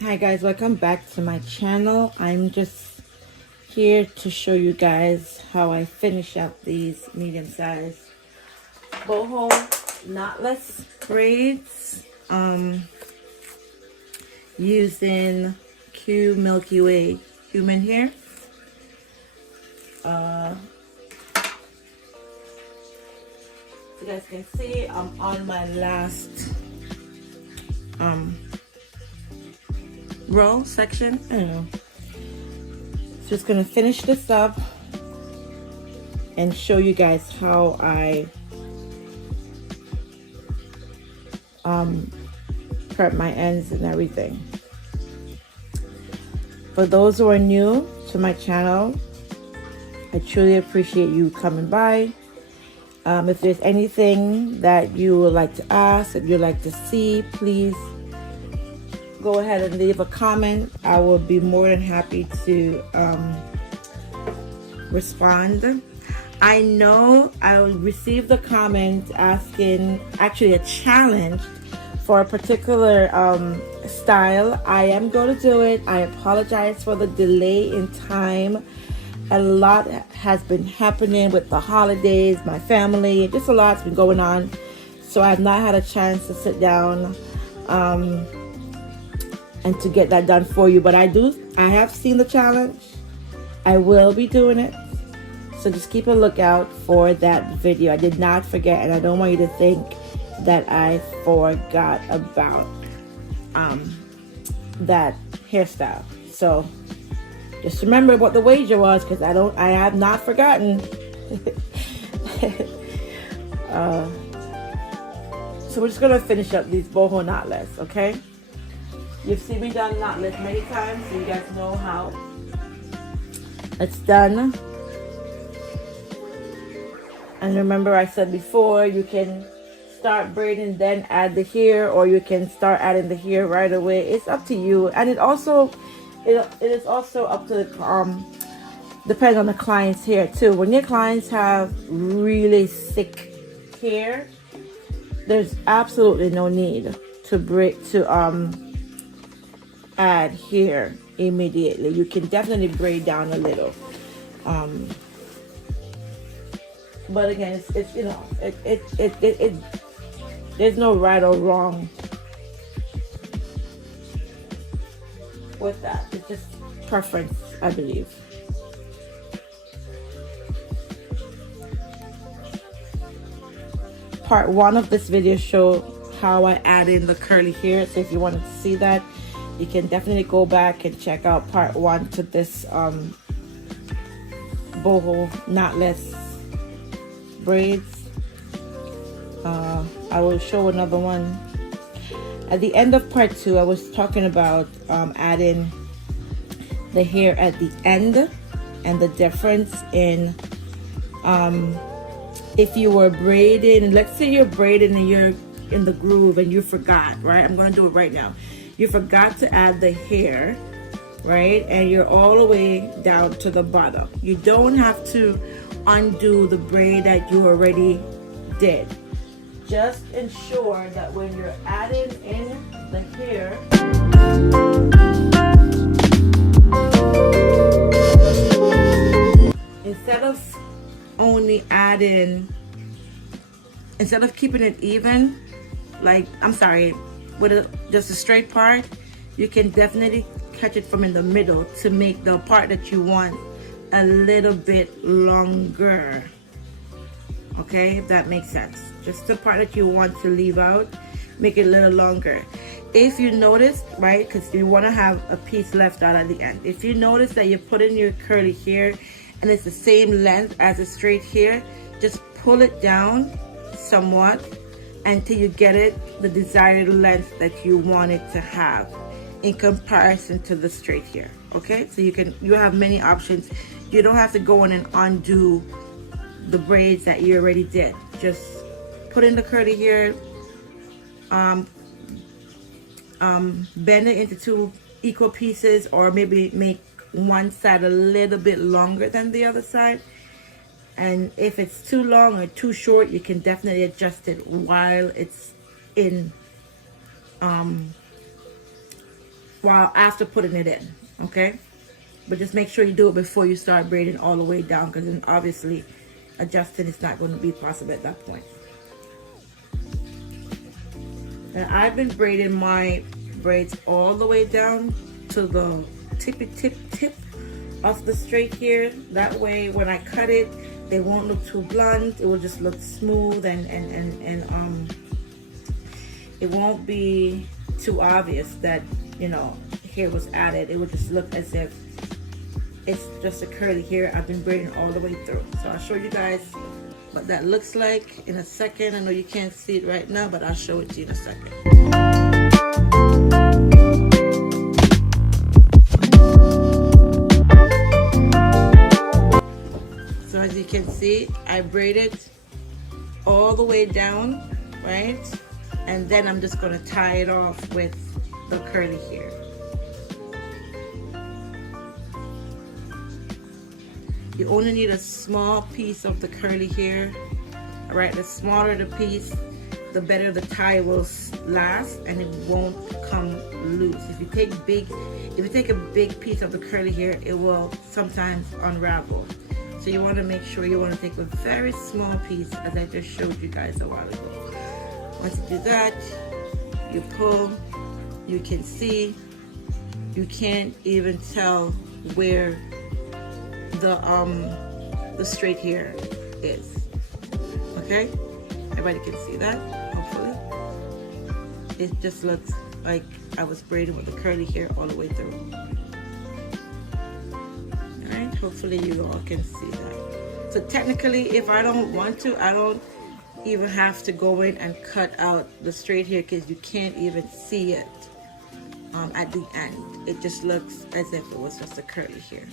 Hi guys, welcome back to my channel. I'm just here to show you guys how I finish up these medium-sized boho knotless braids using Q Milky Way human hair. You guys can see I'm on my last row section. I don't know. Just gonna finish this up and show you guys how I prep my ends and everything. For those who are new to my channel, I truly appreciate you coming by. If there's anything that you would like to ask, if you'd like to see, please go ahead and leave a comment. I will be more than happy to respond. I know I received a comment asking, actually a challenge for a particular style. I am going to do it. I apologize for the delay in time. A lot has been happening with the holidays, my family, just a lot's been going on. So I've not had a chance to sit down and to get that done for you. But I have seen the challenge. I will be doing it. So just keep a lookout for that video. I did not forget, and I don't want you to think that I forgot about that hairstyle. So just remember what the wager was, because I have not forgotten. So we're just gonna finish up these boho knotless, okay? You've seen me done knotless many times, so you guys know how it's done. And remember, I said before, you can start braiding then add the hair, or you can start adding the hair right away. It's up to you. And it is also up to depends on the client's hair too. When your clients have really thick hair, there's absolutely no need to add hair immediately. You can definitely braid down a little. But again, it's you know, there's no right or wrong with that. It's just preference, I believe. Part 1 of this video show how I add in the curly hair. So if you wanted to see that, you can definitely go back and check out part 1 to this boho knotless braids. I will show another one at the end of part 2. I was talking about adding the hair at the end and the difference in if you were braiding, let's say you're braiding and you're in the groove and you forgot, right? I'm going to do it right now. You forgot to add the hair, right? And you're all the way down to the bottom. You don't have to undo the braid that you already did. Just ensure that when you're adding in the hair, instead of keeping it even, like, I'm sorry, with just a straight part, you can definitely catch it from in the middle to make the part that you want a little bit longer. Okay, if that makes sense. Just the part that you want to leave out, make it a little longer. If you notice, right, because you want to have a piece left out at the end. If you notice that you put in your curly hair and it's the same length as the straight hair, just pull it down somewhat until you get it the desired length that you want it to have in comparison to the straight hair. Okay, so you have many options. You don't have to go in and undo the braids that you already did. Just put in the curly hair, bend it into 2 equal pieces, or maybe make one side a little bit longer than the other side. And if it's too long or too short, you can definitely adjust it while it's in while after putting it in, okay? But just make sure you do it before you start braiding all the way down, because then obviously adjusting is not going to be possible at that point. And I've been braiding my braids all the way down to the tip of the straight here. That way when I cut it, they won't look too blunt. It will just look smooth, and it won't be too obvious that, you know, hair was added. It would just look as if it's just a curly hair. I've been braiding all the way through. So I'll show you guys what that looks like in a second. I know you can't see it right now, but I'll show it to you in a second. So as you can see, I braided all the way down, right? And then I'm just gonna tie it off with the curly hair. You only need a small piece of the curly hair. All right, the smaller the piece, the better the tie will last, and it won't come loose. If you take a big piece of the curly hair, it will sometimes unravel. So you want to make sure you want to take a very small piece, as I just showed you guys a while ago. Once you do that, you pull. You can see, you can't even tell where the straight hair is. Okay, everybody can see that, hopefully. It just looks like I was braiding with the curly hair all the way through. All right, hopefully you all can see that. So technically, if I don't want to, I don't even have to go in and cut out the straight hair, because you can't even see it at the end. It just looks as if it was just a curly hair.